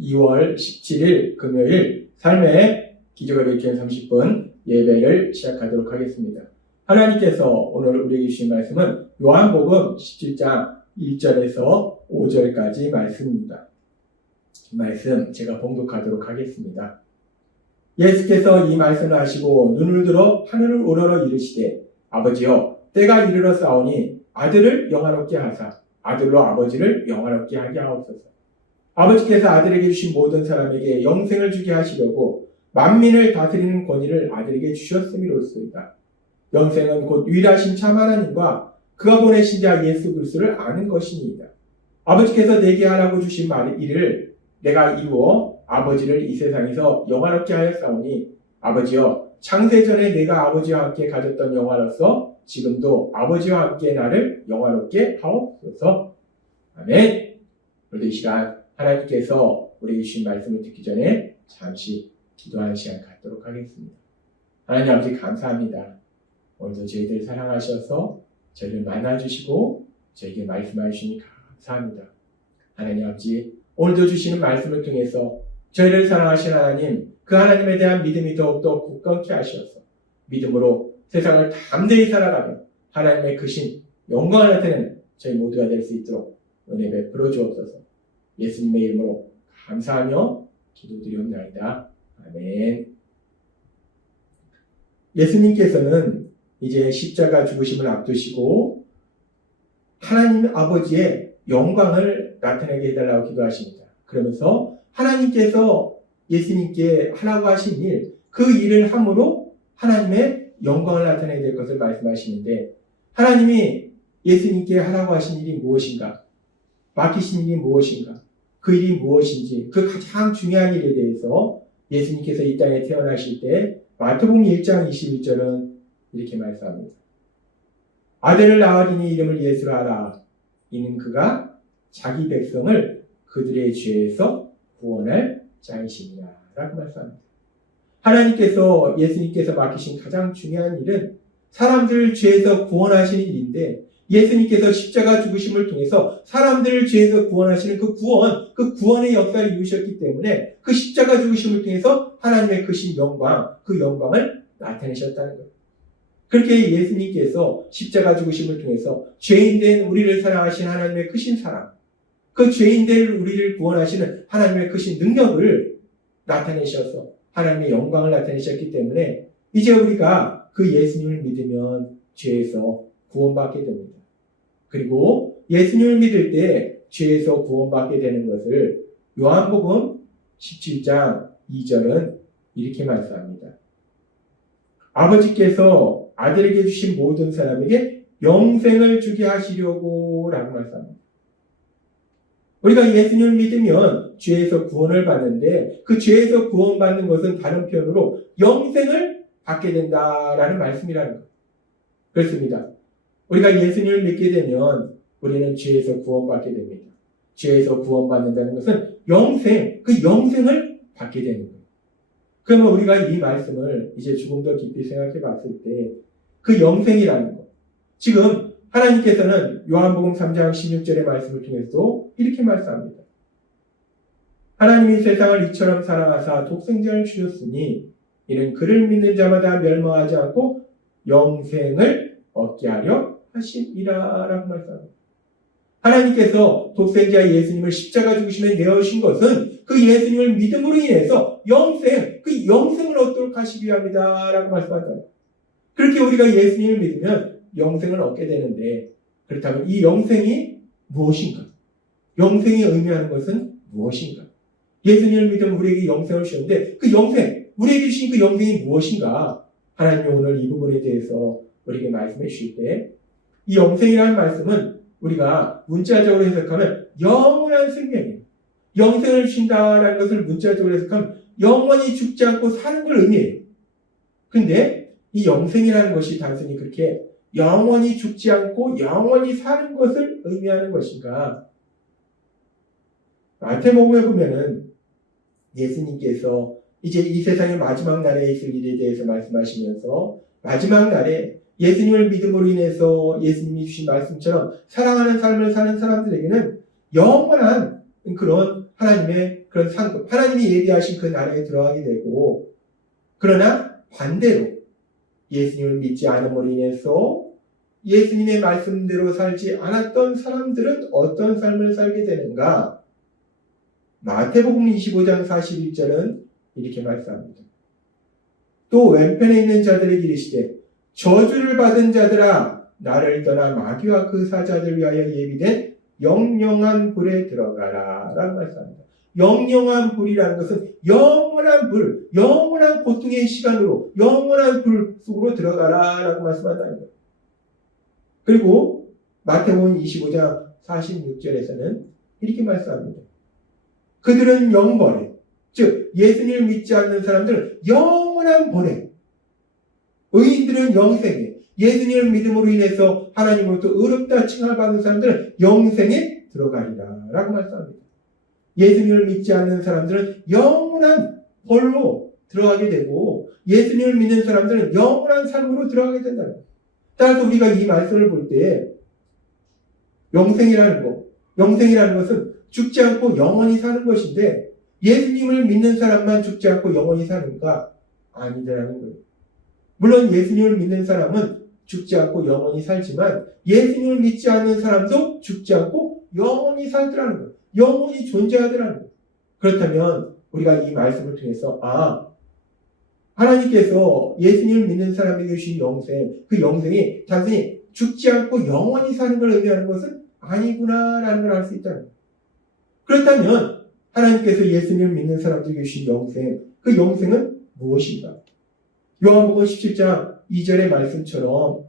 2월 17일 금요일 삶의 기적을 읽기엔 30분 예배를 시작하도록 하겠습니다. 하나님께서 오늘 우리에게 주신 말씀은 요한복음 17장 1절에서 5절까지 말씀입니다. 말씀 제가 봉독하도록 하겠습니다. 예수께서 이 말씀을 하시고 눈을 들어 하늘을 우러러 이르시되 아버지여 때가 이르러 싸우니 아들을 영화롭게 하사 아들로 아버지를 영화롭게 하게 하옵소서. 아버지께서 아들에게 주신 모든 사람에게 영생을 주게 하시려고 만민을 다스리는 권위를 아들에게 주셨음이로소이다. 영생은 곧 유일하신 참 하나님과 그가 보내신 자 예수 그리스도를 아는 것이니이다. 아버지께서 내게 하라고 주신 이를 내가 이루어 아버지를 이 세상에서 영화롭게 하였사오니 아버지여 창세 전에 내가 아버지와 함께 가졌던 영화로서 지금도 아버지와 함께 나를 영화롭게 하옵소서. 아멘. 오늘도 이 시간 하나님께서 우리에게 주신 말씀을 듣기 전에 잠시 기도하는 시간 갖도록 하겠습니다. 하나님 아버지 감사합니다. 오늘도 저희들 사랑하셔서 저희를 만나주시고 저에게 말씀해 주시니 감사합니다. 하나님 아버지 오늘도 주시는 말씀을 통해서 저희를 사랑하신 하나님 그 하나님에 대한 믿음이 더욱더 굳건케 하셔서 믿음으로 세상을 담대히 살아가며 하나님의 크신 영광을 나타내는 저희 모두가 될 수 있도록 은혜 베풀어 주옵소서. 예수님의 이름으로 감사하며 기도드리옵나이다. 아멘. 예수님께서는 이제 십자가 죽으심을 앞두시고 하나님 아버지의 영광을 나타내게 해달라고 기도하십니다. 그러면서 하나님께서 예수님께 하라고 하신 일, 그 일을 함으로 하나님의 영광을 나타내야 될 것을 말씀하시는데 하나님이 예수님께 하라고 하신 일이 무엇인가? 맡기신 일이 무엇인가? 그 일이 무엇인지 그 가장 중요한 일에 대해서 예수님께서 이 땅에 태어나실 때 마태복음 1장 21절은 이렇게 말씀합니다. 아들을 낳으리니 이름을 예수라 하라. 이는 그가 자기 백성을 그들의 죄에서 구원할 자이시니라 라고 말씀합니다. 하나님께서 예수님께서 맡기신 가장 중요한 일은 사람들을 죄에서 구원하시는 일인데 예수님께서 십자가 죽으심을 통해서 사람들을 죄에서 구원하시는 그 구원의 역사를 이루셨기 때문에 그 십자가 죽으심을 통해서 하나님의 크신 영광, 그 영광을 나타내셨다는 거예요. 그렇게 예수님께서 십자가 죽으심을 통해서 죄인된 우리를 사랑하신 하나님의 크신 사랑, 그 죄인된 우리를 구원하시는 하나님의 크신 능력을 나타내셔서 하나님의 영광을 나타내셨기 때문에 이제 우리가 그 예수님을 믿으면 죄에서 구원받게 됩니다. 그리고 예수님을 믿을 때 죄에서 구원받게 되는 것을 요한복음 17장 2절은 이렇게 말씀합니다. 아버지께서 아들에게 주신 모든 사람에게 영생을 주게 하시려고 라고 말씀합니다. 우리가 예수님을 믿으면 죄에서 구원을 받는데 그 죄에서 구원받는 것은 다른 표현으로 영생을 받게 된다라는 말씀이라는 거예요. 그렇습니다. 우리가 예수님을 믿게 되면 우리는 죄에서 구원받게 됩니다. 죄에서 구원받는다는 것은 그 영생을 받게 되는 거예요. 그러면 우리가 이 말씀을 이제 조금 더 깊이 생각해 봤을 때 그 영생이라는 것. 지금 하나님께서는 요한복음 3장 16절의 말씀을 통해서 이렇게 말씀합니다. 하나님이 세상을 이처럼 사랑하사 독생자를 주셨으니 이는 그를 믿는 자마다 멸망하지 않고 영생을 얻게 하려 하심이라 라고 말씀합니다. 하나님께서 독생자 예수님을 십자가 죽으심에 내어주신 것은 그 예수님을 믿음으로 인해서 그 영생을 얻도록 하시기 위함이다 라고 말씀합니다. 그렇게 우리가 예수님을 믿으면 영생을 얻게 되는데 그렇다면 이 영생이 무엇인가? 영생이 의미하는 것은 무엇인가? 예수님을 믿으면 우리에게 영생을 주셨는데 그 영생, 우리에게 주신 그 영생이 무엇인가? 하나님이 오늘 이 부분에 대해서 우리에게 말씀해 주실 때 이 영생이라는 말씀은 우리가 문자적으로 해석하면 영원한 생명이에요. 영생을 주신다라는 것을 문자적으로 해석하면 영원히 죽지 않고 사는 걸 의미해요. 근데 이 영생이라는 것이 단순히 그렇게 영원히 죽지 않고 영원히 사는 것을 의미하는 것인가? 마태복음에 보면은 예수님께서 이제 이 세상의 마지막 날에 있을 일에 대해서 말씀하시면서 마지막 날에 예수님을 믿음으로 인해서 예수님이 주신 말씀처럼 사랑하는 삶을 사는 사람들에게는 영원한 그런 하나님의 그런 상급, 하나님이 예비하신 그 나라에 들어가게 되고, 그러나 반대로 예수님을 믿지 않음으로 인해서 예수님의 말씀대로 살지 않았던 사람들은 어떤 삶을 살게 되는가? 마태복음 25장 41절은 이렇게 말씀합니다. 또 왼편에 있는 자들에게 이르시되 저주를 받은 자들아 나를 떠나 마귀와 그 사자들 위하여 예비된 영영한 불에 들어가라 라고 말씀합니다. 영영한 불이라는 것은 영원한 불, 영원한 고통의 시간으로 영원한 불 속으로 들어가라 라고 말씀한다는 거예요. 그리고 마태복음 25장 46절에서는 이렇게 말씀합니다. 그들은 영벌에, 즉 예수님을 믿지 않는 사람들은 영원한 벌에, 의인들은 영생에, 예수님을 믿음으로 인해서 하나님으로부터 의롭다 칭함을 받는 사람들은 영생에 들어가리라 라고 말씀합니다. 예수님을 믿지 않는 사람들은 영원한 벌로 들어가게 되고 예수님을 믿는 사람들은 영원한 삶으로 들어가게 된다는 거예요. 따라서 우리가 이 말씀을 볼 때 영생이라는 것은 죽지 않고 영원히 사는 것인데 예수님을 믿는 사람만 죽지 않고 영원히 사는가? 아니더라는 거예요. 물론 예수님을 믿는 사람은 죽지 않고 영원히 살지만 예수님을 믿지 않는 사람도 죽지 않고 영원히 살더라는 거예요. 영원히 존재하더라는 거예요. 그렇다면 우리가 이 말씀을 통해서 하나님께서 예수님을 믿는 사람에게 주신 영생, 그 영생이 단순히 죽지 않고 영원히 사는 걸 의미하는 것은 아니구나라는 걸 알 수 있다는 거예요. 그렇다면 하나님께서 예수님을 믿는 사람들에게 주신 영생, 그 영생은 무엇인가? 요한복음 17장 2절의 말씀처럼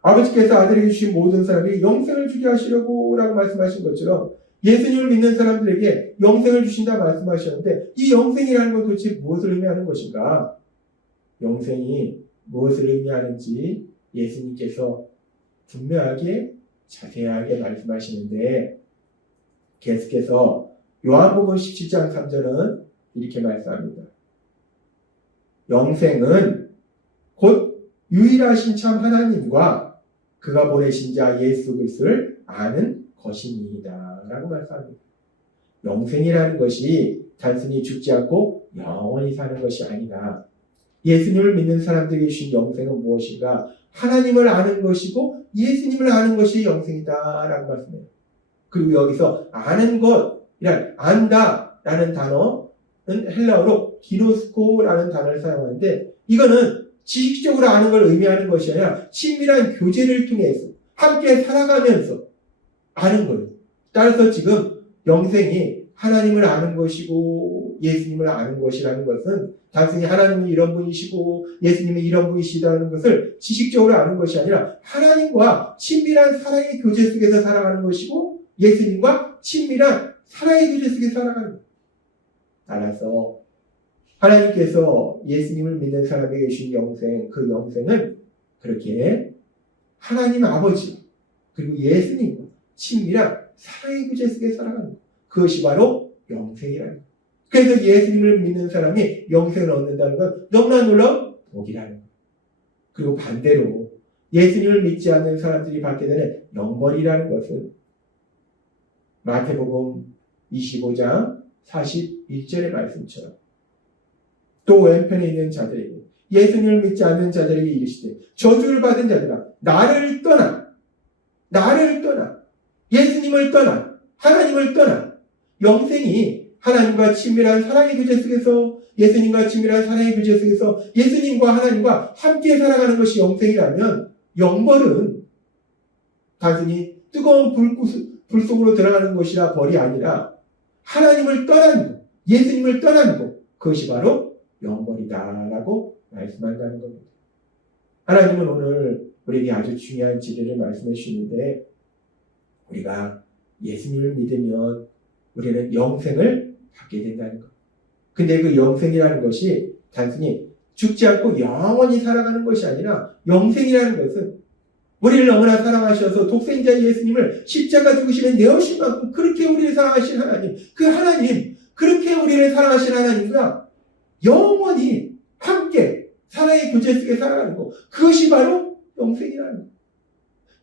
아버지께서 아들에게 주신 모든 사람이 영생을 주게 하시려고 라고 말씀하신 것처럼 예수님을 믿는 사람들에게 영생을 주신다 말씀하셨는데 이 영생이라는 건 도대체 무엇을 의미하는 것인가? 영생이 무엇을 의미하는지 예수님께서 분명하게 자세하게 말씀하시는데 계속해서 요한복음 17장 3절은 이렇게 말씀합니다. 영생은 곧 유일하신 참 하나님과 그가 보내신 자 예수 그리스도를 아는 것입니다. 라고 말씀합니다. 영생이라는 것이 단순히 죽지 않고 영원히 사는 것이 아니다. 예수님을 믿는 사람들에게 주신 영생은 무엇인가? 하나님을 아는 것이고 예수님을 아는 것이 영생이다. 라고 말씀해요. 그리고 여기서 아는 것이란 안다라는 단어는 헬라어로 기노스코라는 단어를 사용하는데 이거는 지식적으로 아는 걸 의미하는 것이 아니라 친밀한 교제를 통해서 함께 살아가면서 아는 거예요. 따라서 지금 영생이 하나님을 아는 것이고 예수님을 아는 것이라는 것은 단순히 하나님이 이런 분이시고 예수님이 이런 분이시다는 것을 지식적으로 아는 것이 아니라 하나님과 친밀한 사랑의 교제 속에서 살아가는 것이고 예수님과 친밀한 사랑의 교제 속에서 살아가는 거예요. 따라서 하나님께서 예수님을 믿는 사람에게 주신 영생, 그 영생은 그렇게 하나님 아버지 그리고 예수님과 친밀한 사랑의 교제 속에 살아가는 거예요. 그것이 바로 영생이라는 거예요. 그래서 예수님을 믿는 사람이 영생을 얻는다는 건 너무나 놀라운 복이라는 거예요. 그리고 반대로 예수님을 믿지 않는 사람들이 받게 되는 영벌이라는 것은 마태복음 25장 41절의 말씀처럼 또 왼편에 있는 자들에게 예수님을 믿지 않는 자들에게 이르시되 저주를 받은 자들아 나를 떠나 예수님을 떠나 하나님을 떠나 영생이 하나님과 친밀한 사랑의 교제 속에서 예수님과 친밀한 사랑의 교제 속에서 예수님과 하나님과 함께 살아가는 것이 영생이라면 영벌은 단순히 뜨거운 불 속으로 들어가는 것이라 벌이 아니라 하나님을 떠나는 것, 예수님을 떠나는 것, 그것이 바로 영벌이다라고 말씀한다는 겁니다. 하나님은 오늘 우리에게 아주 중요한 진리를 말씀해 주시는데 우리가 예수님을 믿으면 우리는 영생을 받게 된다는 것. 근데 그 영생이라는 것이 단순히 죽지 않고 영원히 살아가는 것이 아니라 영생이라는 것은 우리를 너무나 사랑하셔서 독생자 예수님을 십자가 죽으시면 내어주신 만큼 그렇게 우리를 사랑하신 하나님, 그 하나님, 그렇게 우리를 사랑하신 하나님과 영원히 함께 사랑의 교제 속에 살아가는 것. 그것이 바로 영생이라는 것.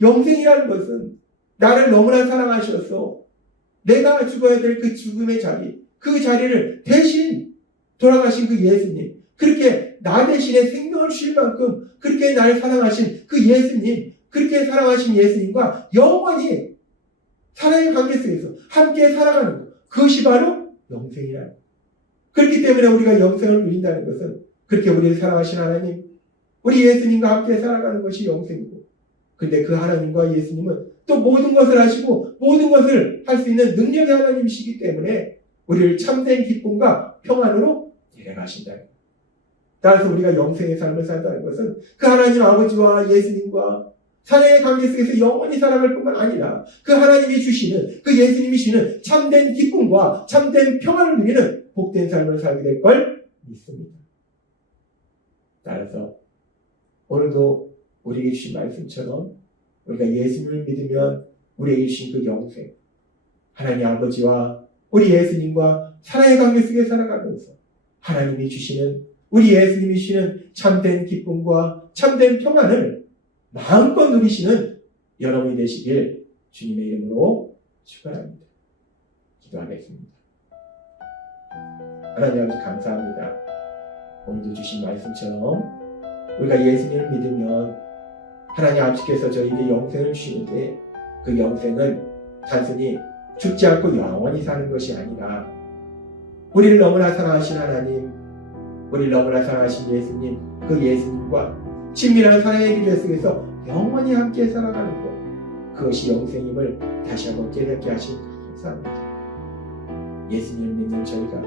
영생이라는 것은 나를 너무나 사랑하셔서 내가 죽어야 될 그 죽음의 자리, 그 자리를 대신 돌아가신 그 예수님, 그렇게 나 대신에 생명을 주실 만큼 그렇게 날 사랑하신 그 예수님, 그렇게 사랑하신 예수님과 영원히 사랑의 관계 속에서 함께 살아가는 것, 그것이 바로 영생이라. 그렇기 때문에 우리가 영생을 누린다는 것은 그렇게 우리를 사랑하신 하나님, 우리 예수님과 함께 살아가는 것이 영생이고, 근데 그 하나님과 예수님은 또 모든 것을 하시고 모든 것을 할 수 있는 능력의 하나님이시기 때문에 우리를 참된 기쁨과 평안으로 데려가신다. 따라서 우리가 영생의 삶을 산다는 것은 그 하나님 아버지와 예수님과 사랑의 관계 속에서 영원히 살아갈 뿐만 아니라 그 하나님이 주시는, 그 예수님이 주시는 참된 기쁨과 참된 평안을 누리는 복된 삶을 살게 될 걸 믿습니다. 따라서 오늘도 우리에게 주신 말씀처럼 우리가 예수님을 믿으면 우리에게 주신 그 영생, 하나님 아버지와 우리 예수님과 사랑의 관계 속에 살아가면서 하나님이 주시는, 우리 예수님이 주시는 참된 기쁨과 참된 평안을 마음껏 누리시는 여러분이 되시길 주님의 이름으로 축원합니다. 기도하겠습니다. 하나님 아버지 감사합니다. 오늘도 주신 말씀처럼 우리가 예수님을 믿으면 하나님 아버지께서 저희에게 영생을 주시는데 그 영생은 단순히 죽지 않고 영원히 사는 것이 아니라 우리를 너무나 사랑하신 하나님, 우리를 너무나 사랑하신 예수님, 그 예수님과 친밀한 사랑의 교제 속에서 영원히 함께 살아가는 것, 그것이 영생임을 다시 한번 깨닫게 하신 감사합니다. 예수님을 믿는 저희가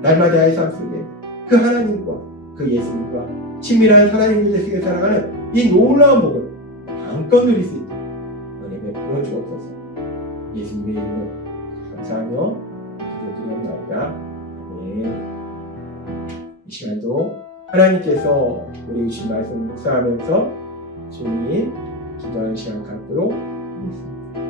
날마다의 삶 속에 그 하나님과 그 예수님과 친밀한 사랑의 교제 속에 살아가는 이 놀라운 복을 마음껏 누릴 수 있도록 은혜 베풀어 주옵소서. 예수님의 이름으로 감사하며 기도드립니다. 아멘. 이 시간도 하나님께서 우리 주신 말씀을 묵상하면서 조용히 기도하는 시간 갖도록 하겠습니다.